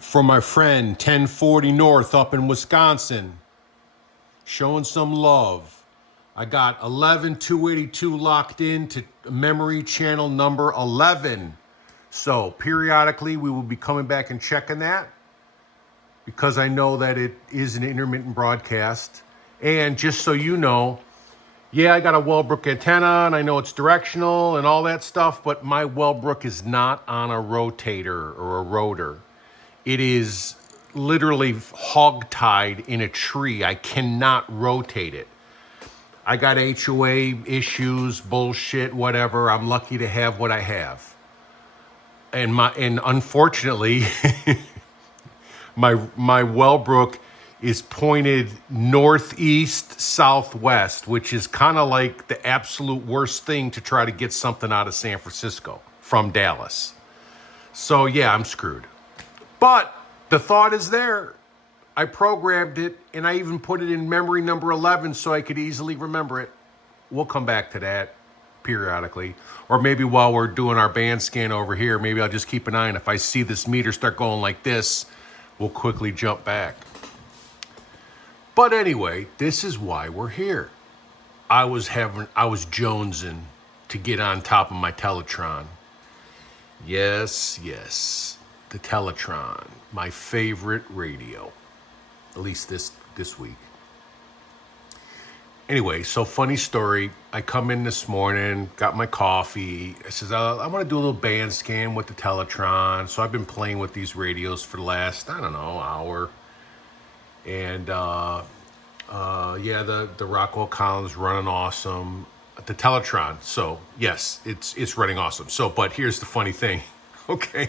From my friend 1040 North up in Wisconsin, showing some love. I got 11282 locked in to memory channel number 11. So periodically we will be coming back and checking that because I know that it is an intermittent broadcast. And just so you know, yeah, I got a Wellbrook antenna and I know it's directional and all that stuff, but my Wellbrook is not on a rotator or a rotor. It is literally hog-tied in a tree. I cannot rotate it. I got HOA issues, bullshit, whatever. I'm lucky to have what I have. And unfortunately, my Wellbrook is pointed northeast, southwest, which is kind of like the absolute worst thing to try to get something out of San Francisco from Dallas. So yeah, I'm screwed. But the thought is there. I programmed it, and I even put it in memory number 11 so I could easily remember it. We'll come back to that periodically. Or maybe while we're doing our band scan over here, maybe I'll just keep an eye on it. If I see this meter start going like this, we'll quickly jump back. But anyway, this is why we're here. I was jonesing to get on top of my Teletron. Yes. The Teletron, my favorite radio, at least this week. Anyway, so funny story. I come in this morning, got my coffee. I says, I want to do a little band scan with the Teletron. So I've been playing with these radios for the last, hour. And yeah, the Rockwell column's running awesome. The Teletron, so yes, it's running awesome. So, but here's the funny thing, okay?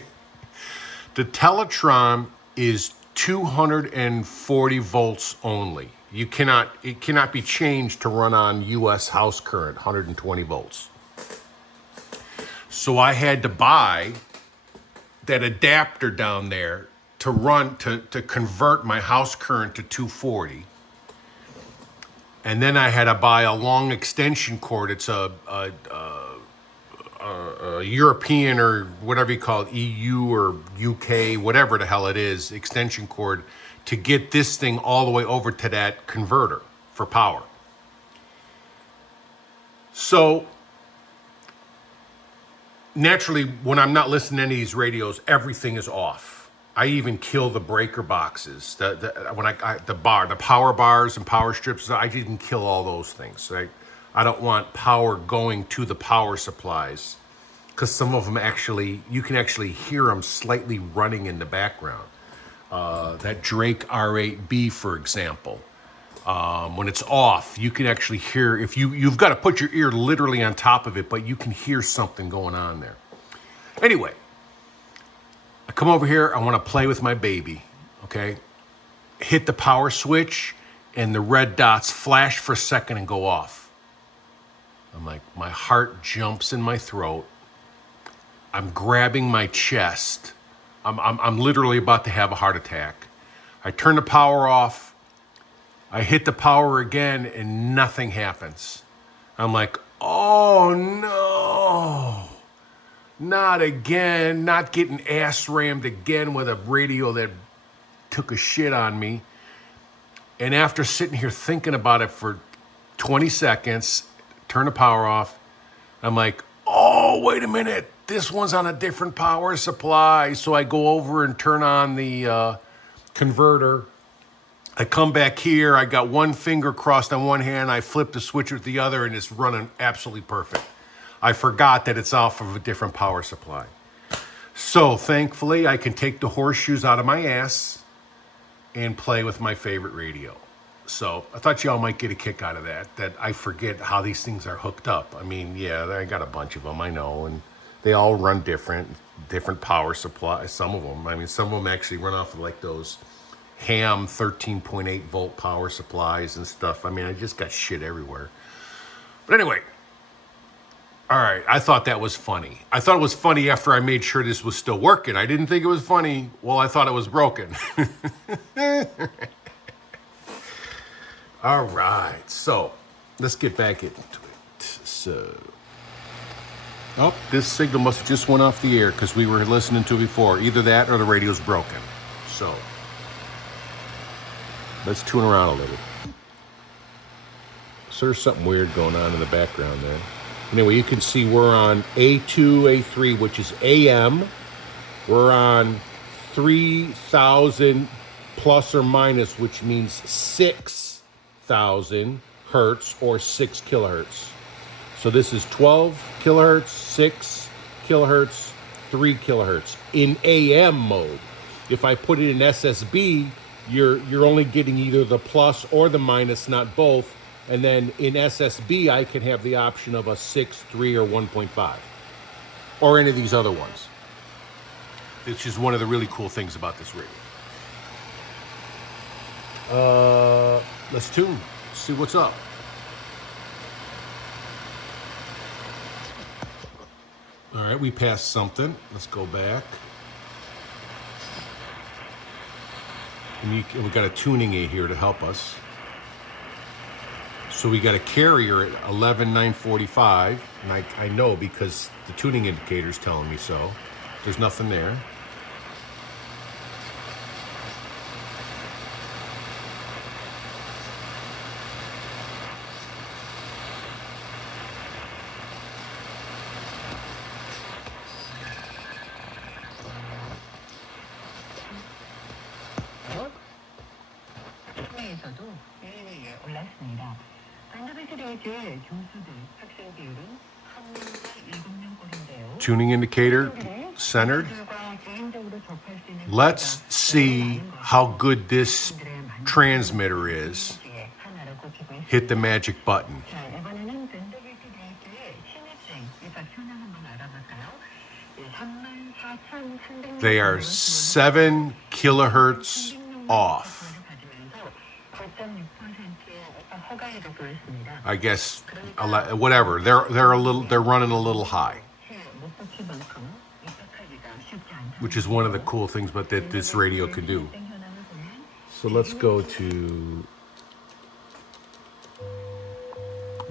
The Teletron is 240 volts only. It cannot be changed to run on US house current, 120 volts. So I had to buy that adapter down there to convert my house current to 240. And then I had to buy a long extension cord. It's a European or whatever you call it, EU or UK, whatever the hell it is, extension cord to get this thing all the way over to that converter for power. So naturally, when I'm not listening to any of these radios, everything is off. I even kill the breaker boxes, the power bars and power strips. I didn't kill all those things. Right? I don't want power going to the power supplies because some of them you can actually hear them slightly running in the background. That Drake R8B, for example, when it's off, you can actually hear, if you've got to put your ear literally on top of it, but you can hear something going on there. Anyway, I come over here, I want to play with my baby, okay? Hit the power switch, and the red dots flash for a second and go off. I'm like, my heart jumps in my throat. I'm grabbing my chest. I'm literally about to have a heart attack. I turn the power off. I hit the power again, and nothing happens. I'm like, oh no. Not again, not getting ass rammed again with a radio that took a shit on me. And after sitting here thinking about it for 20 seconds, turn the power off, I'm like, oh, wait a minute, this one's on a different power supply. So I go over and turn on the converter. I come back here, I got one finger crossed on one hand, I flip the switch with the other, and it's running absolutely perfect. I forgot that it's off of a different power supply. So thankfully, I can take the horseshoes out of my ass and play with my favorite radio. So I thought y'all might get a kick out of that I forget how these things are hooked up. I mean, yeah, I got a bunch of them, I know, and they all run different power supplies, some of them. I mean, some of them actually run off of like those ham 13.8 volt power supplies and stuff. I mean, I just got shit everywhere. But anyway, All right, I thought that was funny. I thought it was funny after I made sure this was still working. I didn't think it was funny. Well, I thought it was broken. All right, so let's get back into it. So, oh, this signal must have just went off the air because we were listening to it before. Either that or the radio's broken. So, let's tune around a little. So there's something weird going on in the background there. Anyway, you can see we're on A2, A3, which is AM. We're on 3,000 plus or minus, which means 6,000 hertz or 6 kilohertz. So this is 12 kilohertz, 6 kilohertz, 3 kilohertz in AM mode. If I put it in SSB, you're only getting either the plus or the minus, not both. And then in SSB, I can have the option of a 6, 3, or 1.5. Or any of these other ones. Which is one of the really cool things about this radio. Let's tune. See what's up. All right, we passed something. Let's go back. And we got a tuning aid here to help us. So we got a carrier at 11,945, and I know because the tuning indicator's telling me so. There's nothing there. Tuning indicator centered. Let's see how good this transmitter is. Hit the magic button. They are 7 kilohertz off. I guess whatever. They're running a little high, which is one of the cool things about that this radio can do. So let's go to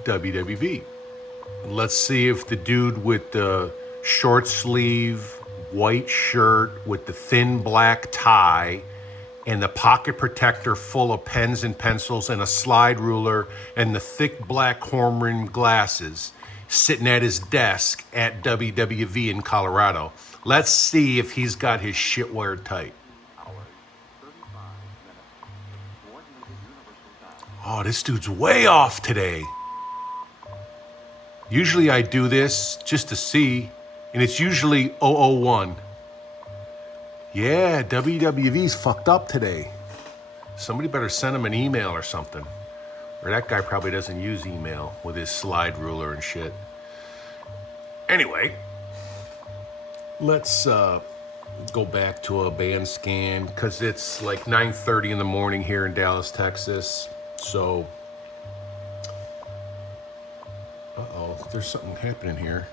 WWV. Let's see if the dude with the short sleeve white shirt with the thin black tie and the pocket protector full of pens and pencils and a slide ruler and the thick black horn-rimmed glasses sitting at his desk at WWV in Colorado. Let's see if he's got his shit wired tight. Oh, this dude's way off today. Usually I do this just to see, and it's usually 001. Yeah, WWV's fucked up today. Somebody better send him an email or something. Or that guy probably doesn't use email with his slide ruler and shit. Anyway, let's go back to a band scan because it's like 9:30 in the morning here in Dallas, Texas. So, there's something happening here.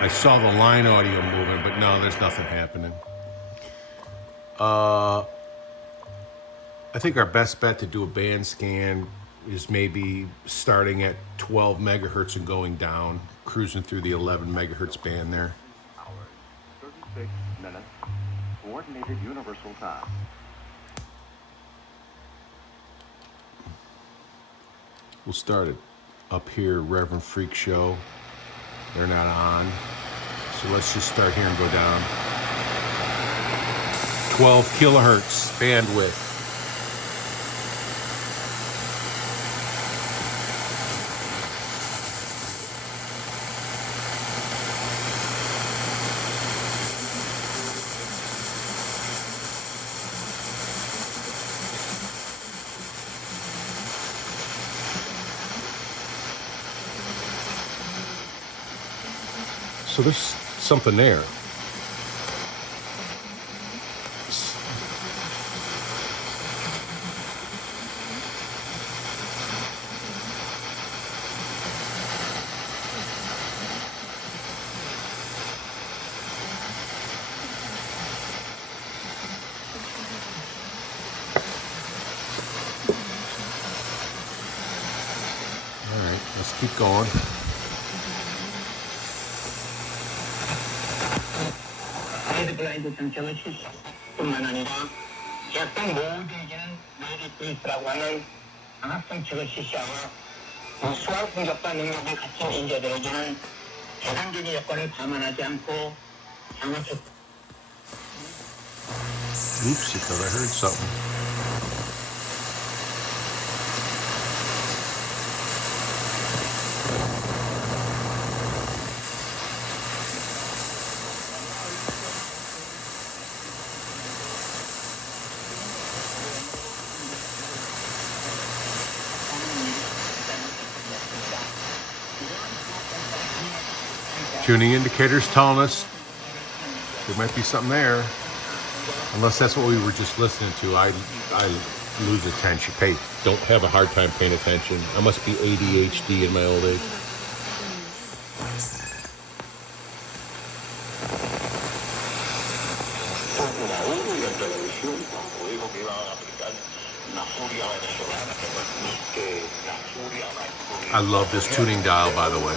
I saw the line audio moving, but no, there's nothing happening. I think our best bet to do a band scan is maybe starting at 12 megahertz and going down, cruising through the 11 megahertz band there. 36 minutes, coordinated universal time. We'll start it up here, Reverend Freak Show. They're not on. So let's just start here and go down. 12 kilohertz bandwidth. So there's something there. keep going. 헤드블라인드 장착을 실시 뿐만 아니라 약간 모두에게는 메리트 있다고 하는 강압 장착을 실시하고 수학 분석과 능력이 갖춘 인재들에게는 대상적인 여건을 감안하지 않고 장학적. Oops, I thought I heard something. Tuning indicators telling us there might be something there. Unless that's what we were just listening to, I lose attention. Don't have a hard time paying attention. I must be ADHD in my old age. I love this tuning dial, by the way.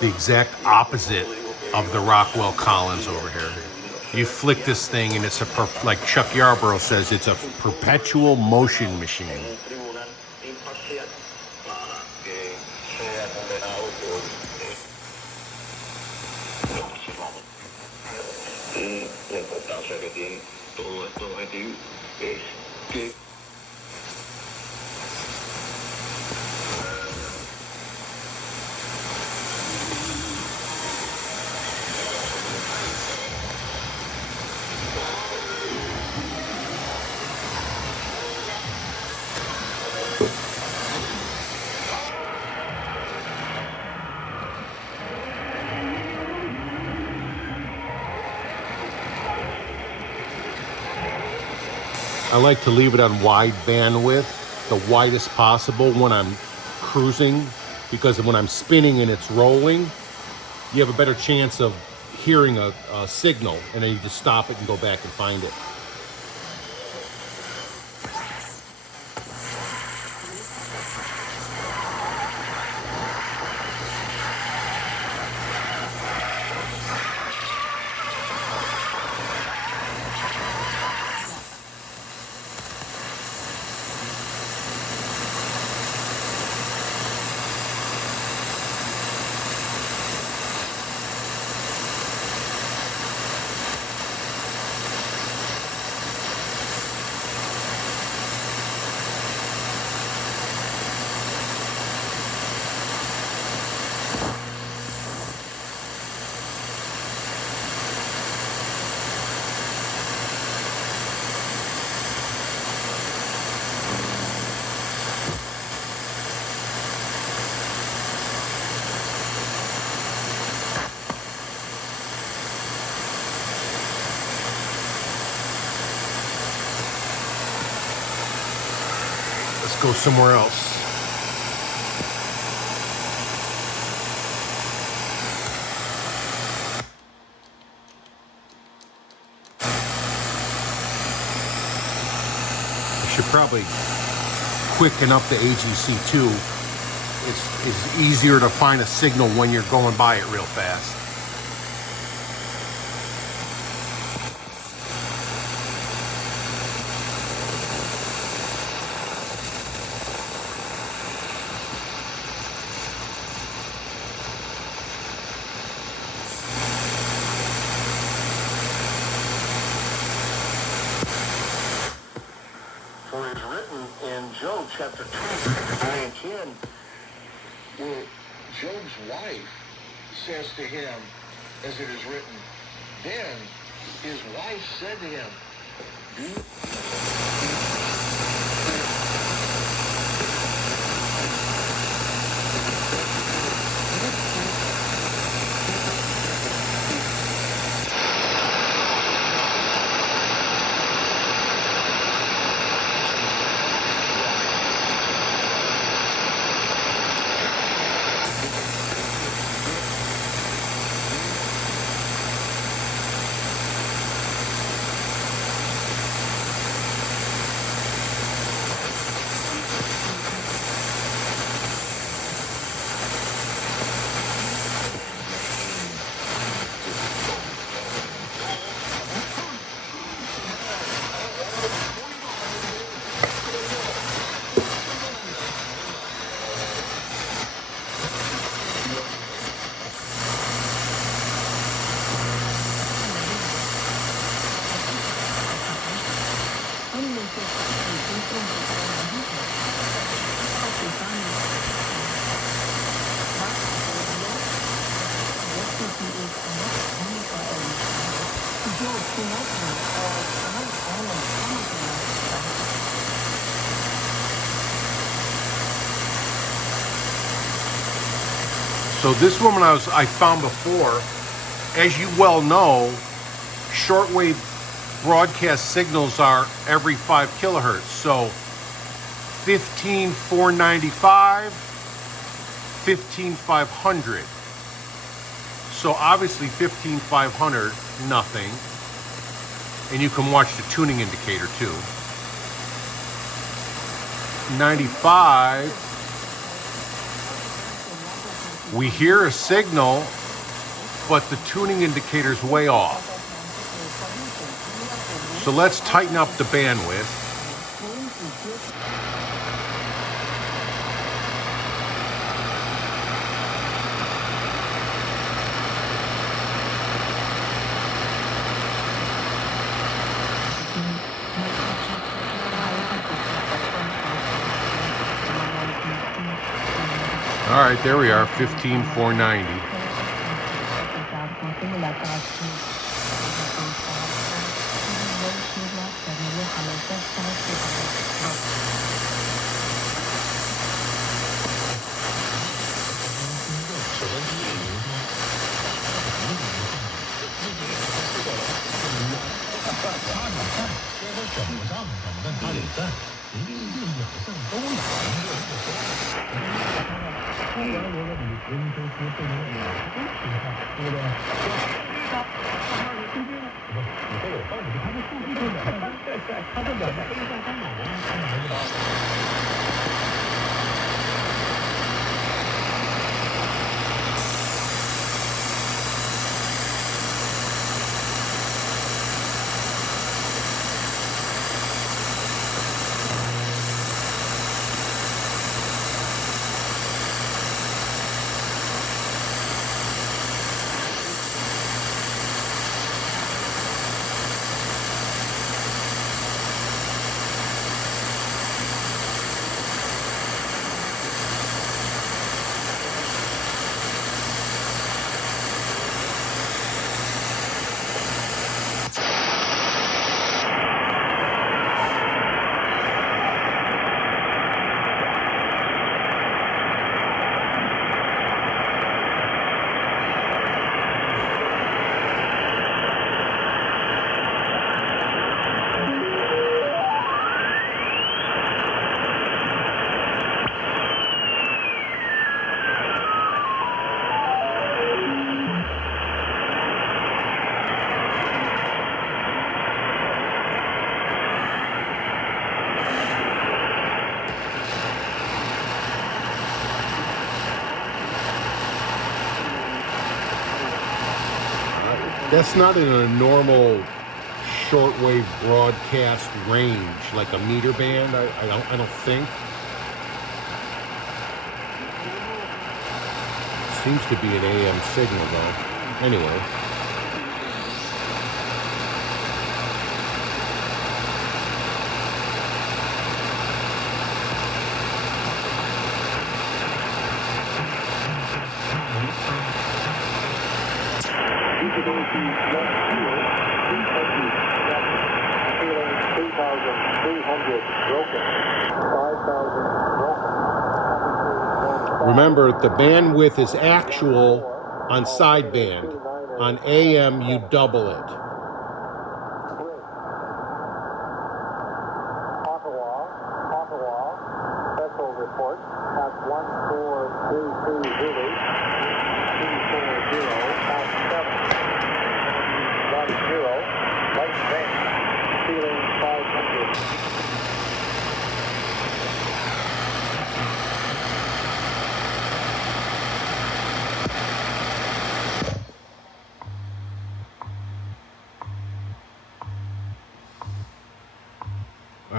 The exact opposite of the Rockwell Collins over here. You flick this thing and it's like Chuck Yarborough says, it's a perpetual motion machine. I like to leave it on wide bandwidth, the widest possible when I'm cruising, because when I'm spinning and it's rolling, you have a better chance of hearing a signal, and then you just stop it and go back and find it. Let's go somewhere else. I should probably quicken up the AGC too. It's easier to find a signal when you're going by it real fast. For it is written in Job chapter 2, 9 and 10, where Job's wife says to him, as it is written, then his wife said to him, So this woman I found before, as you well know, shortwave broadcast signals are every 5 kilohertz. So 15,495, 15,500. So obviously 15,500, nothing. And you can watch the tuning indicator too. 95, we hear a signal, but the tuning indicator is way off. So let's tighten up the bandwidth. All right, there we are, 15,490. That's not in a normal shortwave broadcast range, like a meter band. I don't think. Seems to be an AM signal though. Anyway. Remember, the bandwidth is actual on sideband. On AM, you double it. Ottawa, Echo report at 14320, 240 at 7. Body 0, light bank, ceiling 500.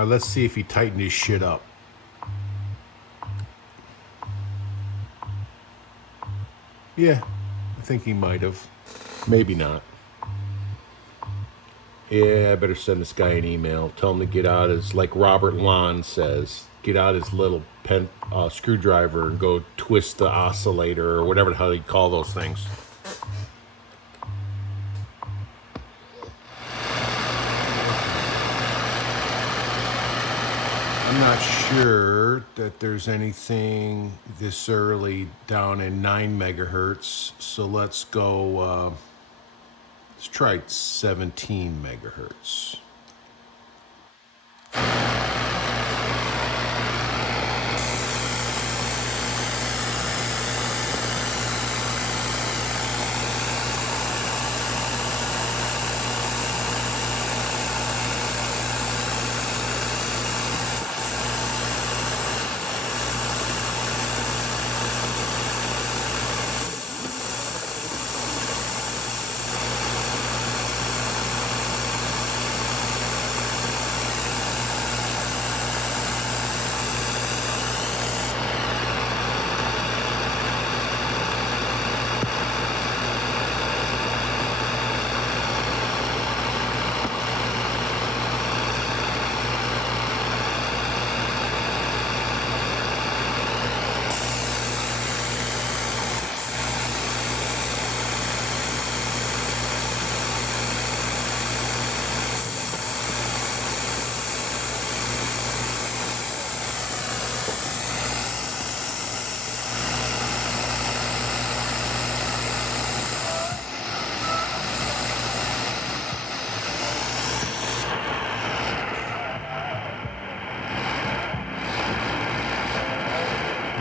Let's see if he tightened his shit up. Yeah, I think he might have. Maybe not. Yeah, I better send this guy an email. Tell him to get out his, like Robert Lon says, get out his little screwdriver and go twist the oscillator or whatever the hell you call those things. I'm not sure that there's anything this early down in 9 megahertz. So let's go, let's try 17 megahertz.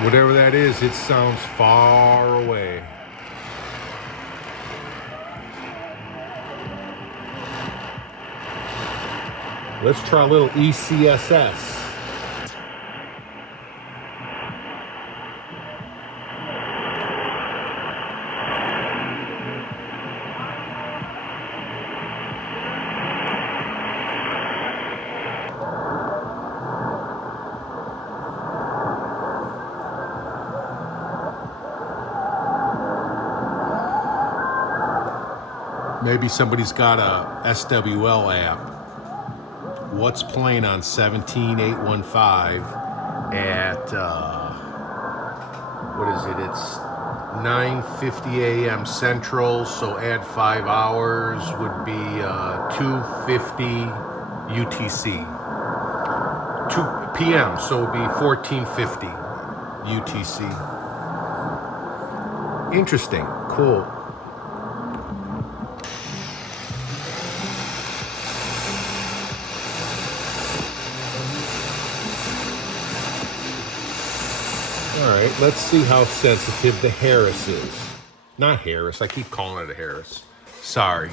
Whatever that is, it sounds far away. Let's try a little ECSS. Maybe somebody's got a SWL app. What's playing on 17815 at, what is it? It's 9:50 a.m. Central, so add 5 hours would be 2:50 UTC. 2 p.m., so it would be 14:50 UTC. Interesting. Cool. All right, let's see how sensitive the Harris is. Not Harris, I keep calling it a Harris. Sorry.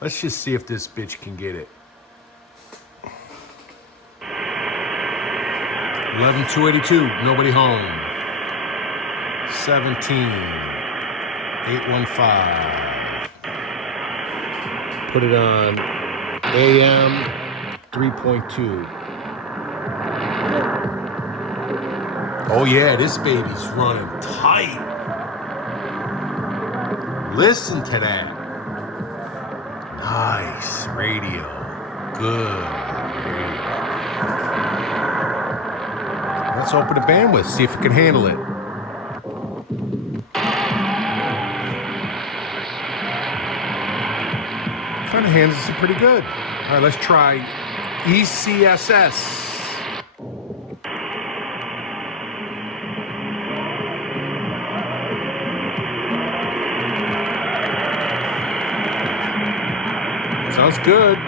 Let's just see if this bitch can get it. 11,282, nobody home. 17,815. Put it on AM 3.2. Oh yeah, this baby's running tight. Listen to that. Nice radio. Good radio. Let's open the bandwidth, see if it can handle it. Kind of handles it pretty good. All right, let's try ECSS. Sounds good.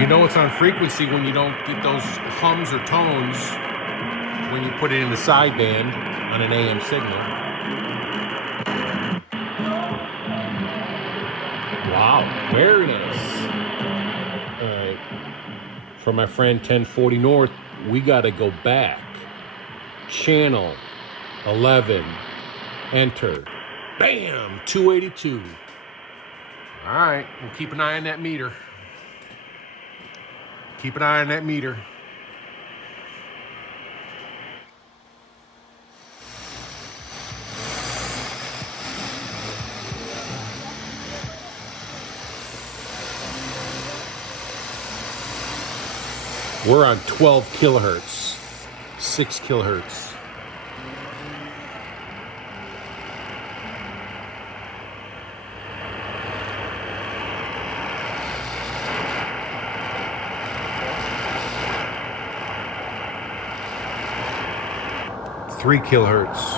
You know it's on frequency when you don't get those hums or tones when you put it in the sideband on an AM signal. Wow, very nice. All right. For my friend 1040 North, we got to go back. Channel 11. Enter. Bam! 282. All right, we'll keep an eye on that meter. Keep an eye on that meter. We're on 12 kilohertz, 6 kilohertz. 3 kilohertz.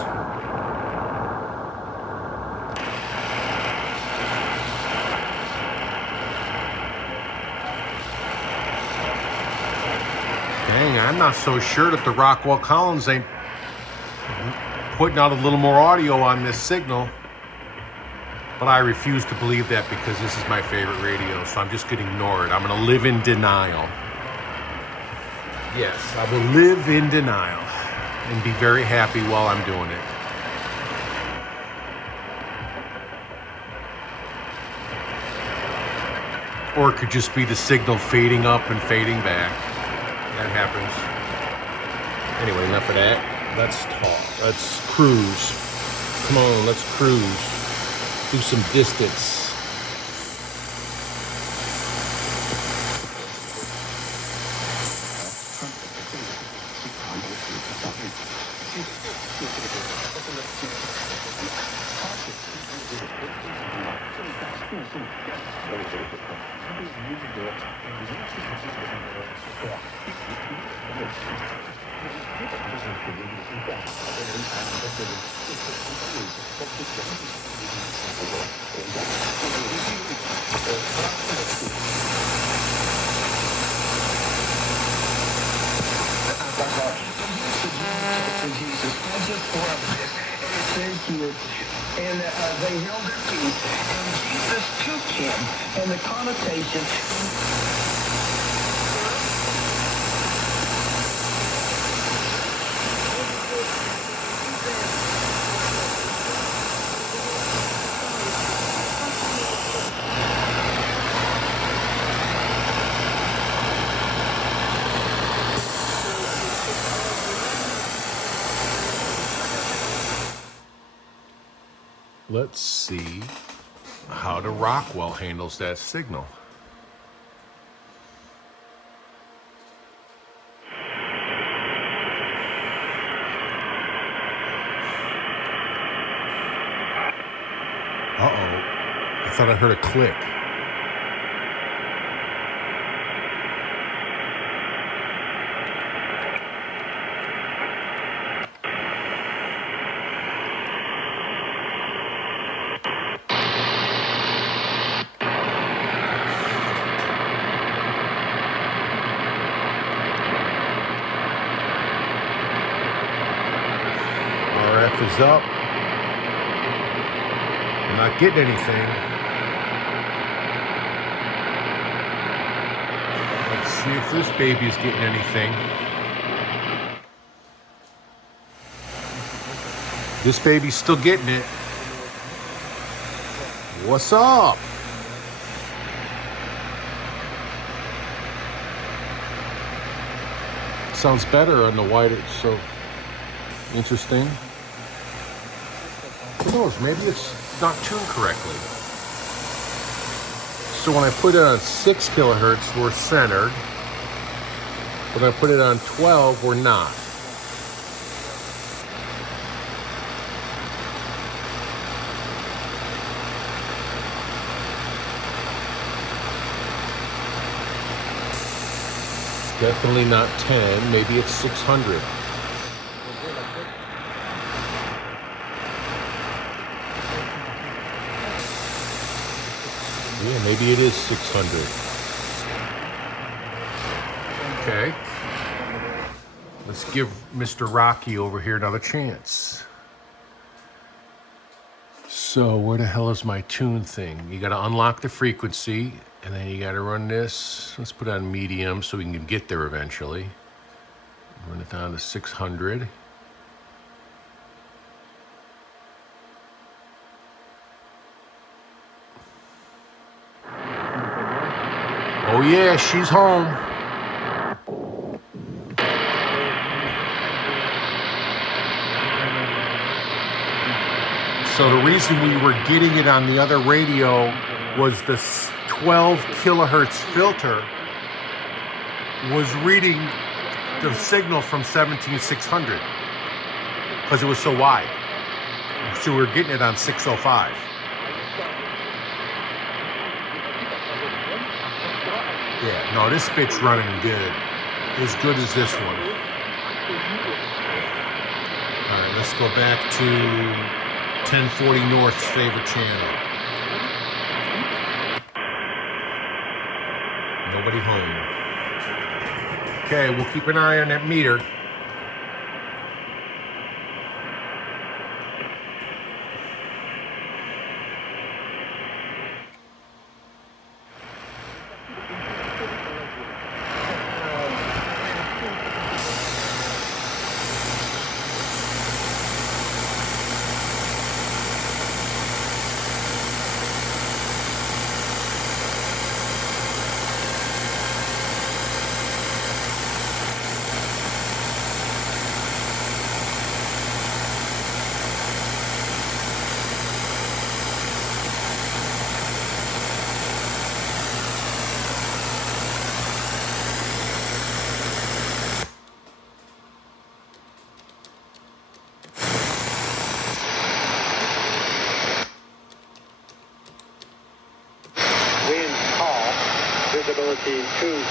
Dang, I'm not so sure that the Rockwell Collins ain't putting out a little more audio on this signal. But I refuse to believe that because this is my favorite radio, so I'm just going to ignore it. I'm going to live in denial. Yes, I will live in denial and be very happy while I'm doing it. Or it could just be the signal fading up and fading back. That happens. Anyway, enough of that. Let's talk. Let's cruise. Come on, let's cruise. Do some distance. And they held their peace, and Jesus took him, and the connotation. Let's see how the Rockwell handles that signal. Uh-oh. I thought I heard a click. RF is up. I'm not getting anything. Let's see if this baby is getting anything. This baby's still getting it. What's up? Sounds better on the wider, so interesting. Who knows, maybe it's not tuned correctly. So when I put it on 6 kilohertz, we're centered. When I put it on 12, we're not. Definitely not 10, maybe it's 600. Yeah, maybe it is 600. Okay. Let's give Mr. Rocky over here another chance. So where the hell is my tune thing? You got to unlock the frequency, and then you got to run this. Let's put it on medium so we can get there eventually. Run it down to 600. Oh yeah, she's home. So the reason we were getting it on the other radio was the 12 kilohertz filter was reading the signal from 17600 because it was so wide. So we were getting it on 605. Yeah, no, this bit's running good. As good as this one. Let's go back to 1040 North's favorite channel. Nobody home. Okay, we'll keep an eye on that meter. Visibility 25,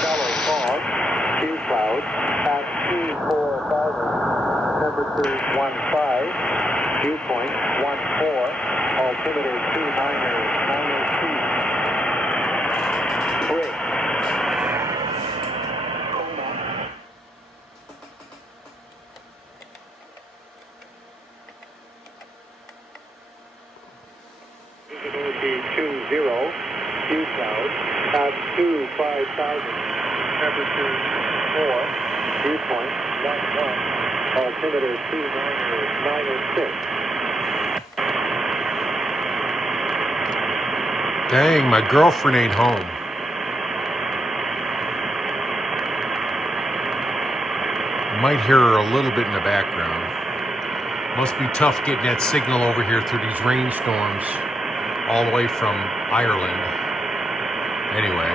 shallow fog, few clouds, at 24,000, temperature 15, viewpoint 14, altimeter 290, 902. Bridge. Visibility 20. Few clouds, at 5,000, temperature 4, viewpoint 11, altimeter 290, 906. Dang, my girlfriend ain't home. Might hear her a little bit in the background. Must be tough getting that signal over here through these rainstorms all the way from Ireland. Anyway.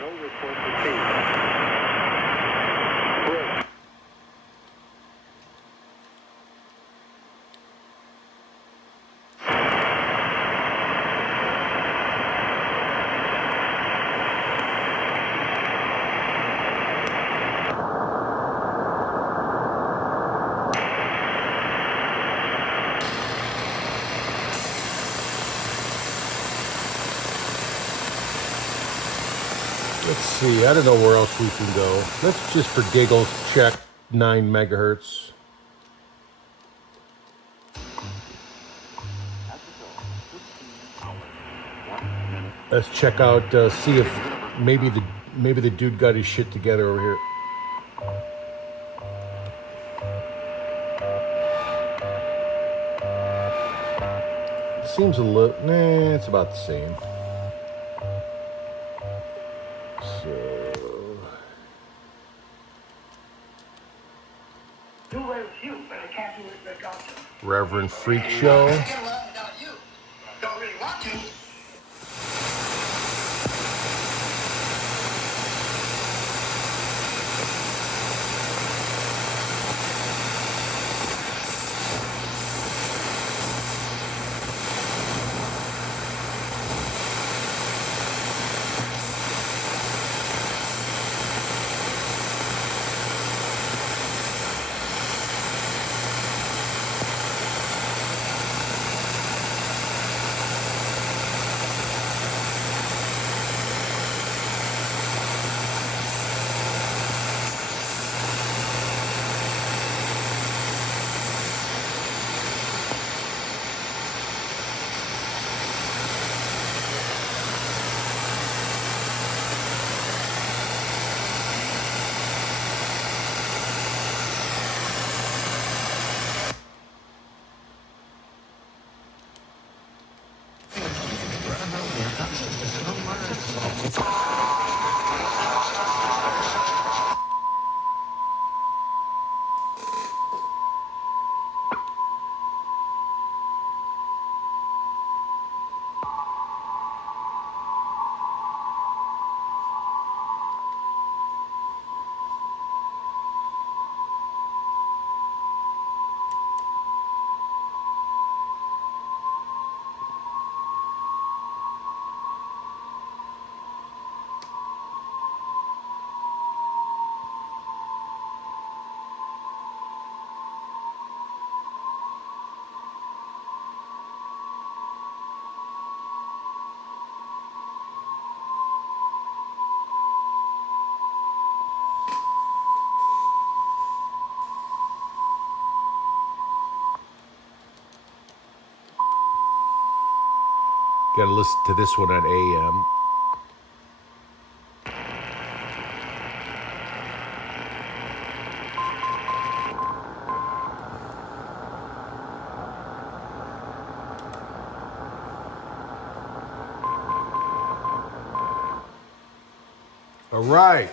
No report received. Bridge. Let's see, I don't know where else we can go. Let's just for giggles check 9 megahertz. Let's check out, see if maybe the dude got his shit together over here. Seems a little, nah, it's about the same. So, Reverend Freak Show. Don't really want to. Got to listen to this one at AM. All right.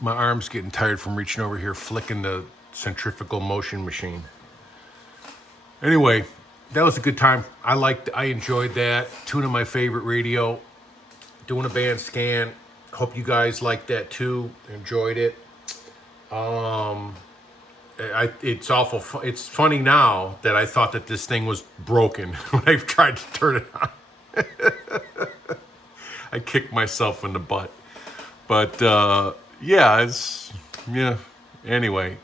My arm's getting tired from reaching over here, flicking the centrifugal motion machine. Anyway, that was a good time. I enjoyed that. Tuning my favorite radio, doing a band scan. Hope you guys liked that too. Enjoyed it. It's awful. It's funny now that I thought that this thing was broken when I tried to turn it on. I kicked myself in the butt. But yeah. Anyway,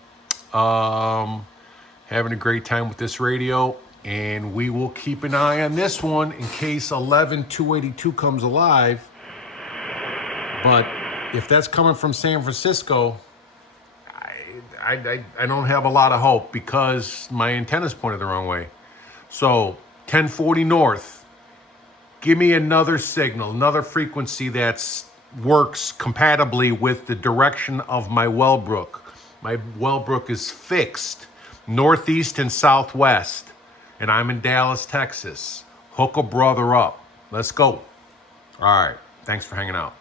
having a great time with this radio, and we will keep an eye on this one in case 11282 comes alive. But if that's coming from San Francisco, I don't have a lot of hope because my antenna's pointed the wrong way. So 1040 north. Give me another signal, another frequency that works compatibly with the direction of my wellbrook. My wellbrook is fixed northeast and southwest, and I'm in Dallas, Texas. Hook a brother up. Let's go. All right. Thanks for hanging out.